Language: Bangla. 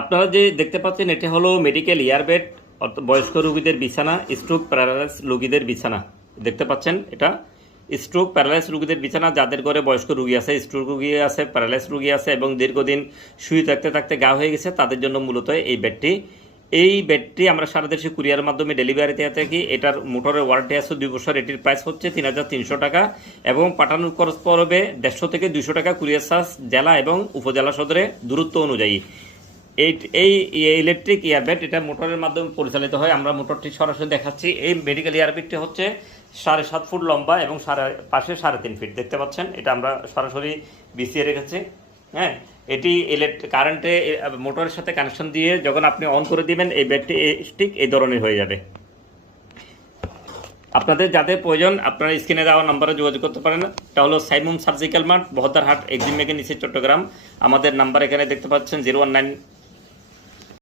আপনারা যে দেখতে পাচ্ছেন এটা হলো মেডিকেল এয়ারবেড, বয়স্ক রোগীদের বিছানা, স্ট্রোক প্যারালাইস রোগীদের বিছানা। দেখতে পাচ্ছেন এটা স্ট্রোক প্যারালাইস রোগীদের বিছানা। যাদের ঘরে বয়স্ক রোগী আছে, স্ট্রোক রোগী আছে, প্যারালাইস রোগী আছে এবং দীর্ঘদিন শুয়ে থাকতে থাকতে গা হয়ে গেছে, তাদের জন্য মূলত এই বেডটি আমরা সারা দেশে কুরিয়ার মাধ্যমে ডেলিভারিতে থাকি। এটার মোটরের ওয়ারেন্টি আছে 2 বছর। এটির প্রাইস হচ্ছে 3300 টাকা এবং পাঠানোর খরচ পড়বে 150 থেকে 200 টাকা কুরিয়ার চার্জ জেলা এবং উপজেলা সদরে দূরত্ব অনুযায়ী। এই ইলেকট্রিক এয়ারবেড এটা মোটরের মাধ্যমে পরিচালিত হয়। আমরা মোটরটি সরাসরি দেখাচ্ছি। এই মেডিকেল এয়ারবেডটি হচ্ছে 7.5 ফুট লম্বা এবং পাশে 3.5 ফিট। দেখতে পাচ্ছেন এটা আমরা সরাসরি বিছিয়ে রেখেছি। হ্যাঁ, এটি কারেন্টে মোটরের সাথে কানেকশন দিয়ে যখন আপনি অন করে দিবেন এই বেডটি ঠিক এই ধরনের হয়ে যাবে। আপনাদের যাদের প্রয়োজন আপনারা স্ক্রিনে দেওয়া নাম্বারে যোগাযোগ করতে পারেন। এটা হলো Saimum surgical mart, Bahaddarhat, Exim মেগের নিচে, চট্টগ্রাম। আমাদের নাম্বার এখানে দেখতে পাচ্ছেন 019